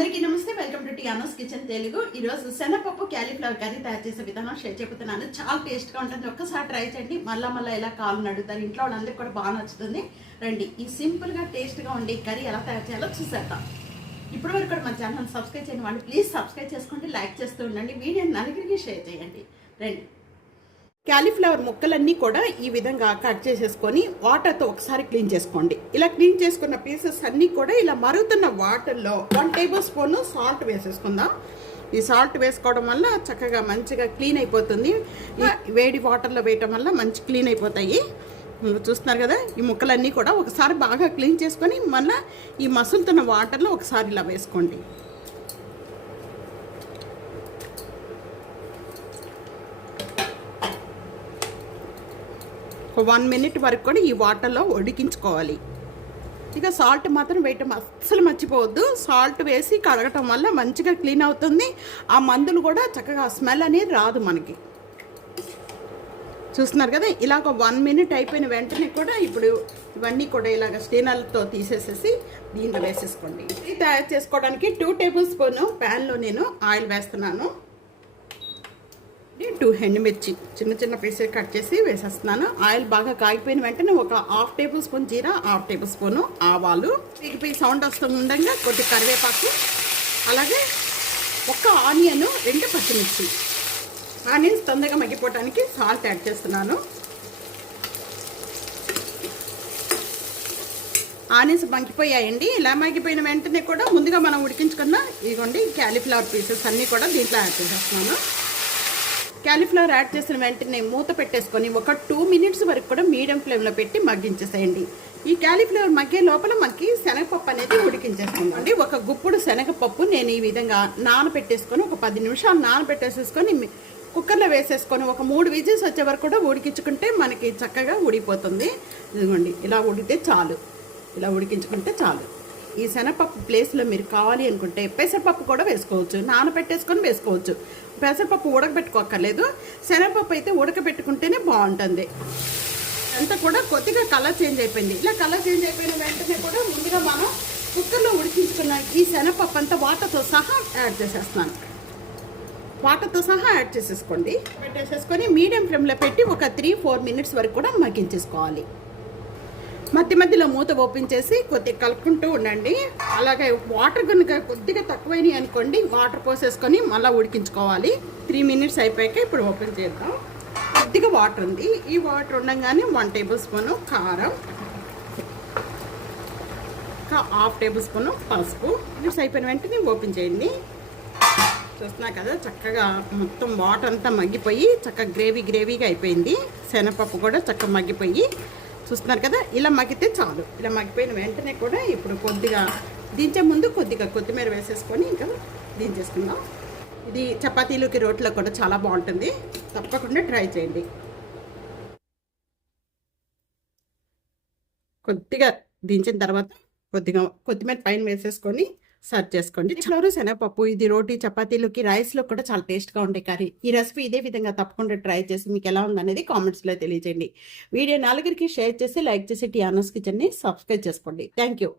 అందరికీ నమస్తే. Welcome to Tiano's kitchen Telugu. ఈరోజు శనగపప్పు క్యాలీఫ్లవర్ కర్రీ తయారు చేసే విధానం షేర్ చెబుతున్నాను. చాలా టేస్ట్గా ఉంటుంది. ఒక్కసారి ట్రై చేయండి. మళ్ళీ మళ్ళీ ఎలా కావాలని అడుగుతారు ఇంట్లో వాళ్ళందరికీ కూడా బాగా నచ్చుతుంది. రండి. ఈ సింపుల్గా టేస్ట్గా ఉండే కర్రీ ఎలా తయారు చేయాలో చూసేద్దాం. ఇప్పటి వరకు కూడా మన ఛానల్ సబ్స్క్రైబ్ చేయని వాళ్ళు ప్లీజ్ సబ్స్క్రైబ్ చేసుకోండి లైక్ చేస్తూ ఉండండి వీడియోని నలుగురికి షేర్ చేయండి. రండి. క్యాలీఫ్లవర్ ముక్కలన్నీ కూడా ఈ విధంగా కట్ చేసేసుకొని వాటర్తో ఒకసారి క్లీన్ చేసుకోండి. ఇలా క్లీన్ చేసుకున్న పీసెస్ అన్నీ కూడా ఇలా మరుగుతున్న వాటర్లో వన్ టేబుల్ స్పూన్ సాల్ట్ వేసేసుకుందాం. ఈ సాల్ట్ వేసుకోవడం వల్ల చక్కగా మంచిగా క్లీన్ అయిపోతుంది. వేడి వాటర్లో వేయటం వల్ల మంచి క్లీన్ అయిపోతాయి. చూస్తున్నారు కదా ఈ ముక్కలన్నీ కూడా ఒకసారి బాగా క్లీన్ చేసుకొని మళ్ళీ ఈ మసులుతున్న వాటర్లో ఒకసారి ఇలా వేసుకోండి. వన్ మినిట్ వరకు కూడా ఈ వాటర్లో ఉడికించుకోవాలి. ఇక సాల్ట్ మాత్రం వేయటం అస్సలు మర్చిపోవద్దు. సాల్ట్ వేసి కడగటం వల్ల మంచిగా క్లీన్ అవుతుంది. ఆ మందులు కూడా చక్కగా స్మెల్ అనేది రాదు మనకి. చూస్తున్నారు కదా ఇలాగ వన్ మినిట్ అయిపోయిన వెంటనే కూడా ఇప్పుడు ఇవన్నీ కూడా ఇలాగ స్టీనర్తో తీసేసేసి దీంట్లో వేసేసుకోండి. ఇది తయారు చేసుకోవడానికి టూ టేబుల్ స్పూన్ ప్యాన్లో నేను ఆయిల్ వేస్తున్నాను. టూ ఎండుమిర్చి చిన్న చిన్న పీసెస్ కట్ చేసి వేసేస్తున్నాను. ఆయిల్ బాగా కాగిపోయిన వెంటనే ఒక హాఫ్ టేబుల్ స్పూన్ జీరా హాఫ్ టేబుల్ స్పూన్ ఆవాలు. పీకి సౌండ్ వస్తూ ఉండగా కొద్ది కరివేపాకు అలాగే ఒక ఆనియన్ రెండు పచ్చిమిర్చి. ఆనియన్స్ తొందరగా మగ్గిపోవడానికి సాల్ట్ యాడ్ చేస్తున్నాను. ఆనియన్స్ మగ్గిపోయాయండి. ఇలా మగ్గిపోయిన వెంటనే కూడా ముందుగా మనం ఉడికించుకున్న ఇదిగోండి క్యాలీఫ్లవర్ పీసెస్ అన్నీ కూడా దీంట్లో యాడ్ చేసేస్తున్నాను. క్యాలీఫ్లవర్ యాడ్ చేసిన వెంటనే మూత పెట్టేసుకొని ఒక టూ మినిట్స్ వరకు కూడా మీడియం ఫ్లేమ్లో పెట్టి మగ్గించేసేయండి. ఈ క్యాలీఫ్లవర్ మగ్గే లోపల మనకి శనగపప్పు అనేది ఉడికించేసుకోండి. ఒక గుప్పుడు శనగపప్పు నేను ఈ విధంగా నానబెట్టేసుకొని ఒక పది నిమిషాలు నానబెట్టేసేసుకొని కుక్కర్లో వేసేసుకొని ఒక మూడు విజిల్స్ వచ్చే వరకు కూడా ఉడికించుకుంటే మనకి చక్కగా ఉడిపోతుంది ఇదిగోండి ఇలా ఉడితే చాలు. ఇలా ఉడికించుకుంటే చాలు. ఈ శనగపప్పు ప్లేస్లో మీరు కావాలి అనుకుంటే పెసరపప్పు కూడా వేసుకోవచ్చు నానబెట్టేసుకొని వేసుకోవచ్చు. పెసరపప్పు ఉడకబెట్టుకోక్కర్లేదు. శనగపప్పు అయితే ఉడకబెట్టుకుంటేనే బాగుంటుంది. అంతా కూడా కొద్దిగా కలర్ చేంజ్ అయిపోయింది. ఇలా కలర్ చేంజ్ అయిపోయిన వెంటనే కూడా ముందుగా మనం కుక్కర్లో ఉడికించుకున్న ఈ శనగపప్పు అంతా వాటర్తో సహా యాడ్ చేసేస్తున్నాను. వాటర్తో సహా యాడ్ చేసేసుకోండి. పెట్టేసేసుకొని మీడియం ఫ్లేమ్లో పెట్టి ఒక త్రీ ఫోర్ మినిట్స్ వరకు కూడా మగ్గించేసుకోవాలి. మధ్య మధ్యలో మూత ఓపెన్ చేసి కొద్దిగా కలుపుకుంటూ ఉండండి. అలాగే వాటర్ కనుక కొద్దిగా తక్కువైనాయి అనుకోండి వాటర్ పోసేసుకొని మళ్ళీ ఉడికించుకోవాలి. త్రీ మినిట్స్ అయిపోయాక ఇప్పుడు ఓపెన్ చేద్దాం. కొద్దిగా వాటర్ ఉంది. ఈ వాటర్ ఉండగానే వన్ టేబుల్ స్పూన్ కారం హాఫ్ టేబుల్ స్పూన్ పసుపు. మినిట్స్ అయిపోయిన వెంటనే ఓపెన్ చేయండి. చూస్తున్నా కదా చక్కగా మొత్తం వాటర్ అంతా మగ్గిపోయి చక్కగా గ్రేవీ గ్రేవీగా అయిపోయింది. శనగపప్పు కూడా చక్కగా మగ్గిపోయి చూస్తున్నారు కదా ఇలా మగ్గితే చాలు. ఇలా మగ్గిపోయిన వెంటనే కూడా ఇప్పుడు కొద్దిగా దించే ముందు కొద్దిగా కొత్తిమీర వేసేసుకొని ఇంకా దించేసుకుందాం. ఇది చపాతీలోకి రోట్లో కూడా చాలా బాగుంటుంది. తప్పకుండా ట్రై చేయండి. కొద్దిగా దించిన తర్వాత కొద్దిగా కొత్తిమీర పైన వేసేసుకొని సర్వ్ చేసుకోండి. ఫ్లవర్ శనగపప్పు ఇది రోటీ చపాతీలోకి రైస్లో కూడా చాలా టేస్ట్గా ఉండే కర్రీ. ఈ రెసిపీ ఇదే విధంగా తప్పకుండా ట్రై చేసి మీకు ఎలా ఉందనేది కామెంట్స్లో తెలియజేయండి. వీడియో నలుగురికి షేర్ చేసి లైక్ చేసి టీ ఆనోస్ కిచెన్ని సబ్స్క్రైబ్ చేసుకోండి. Thank you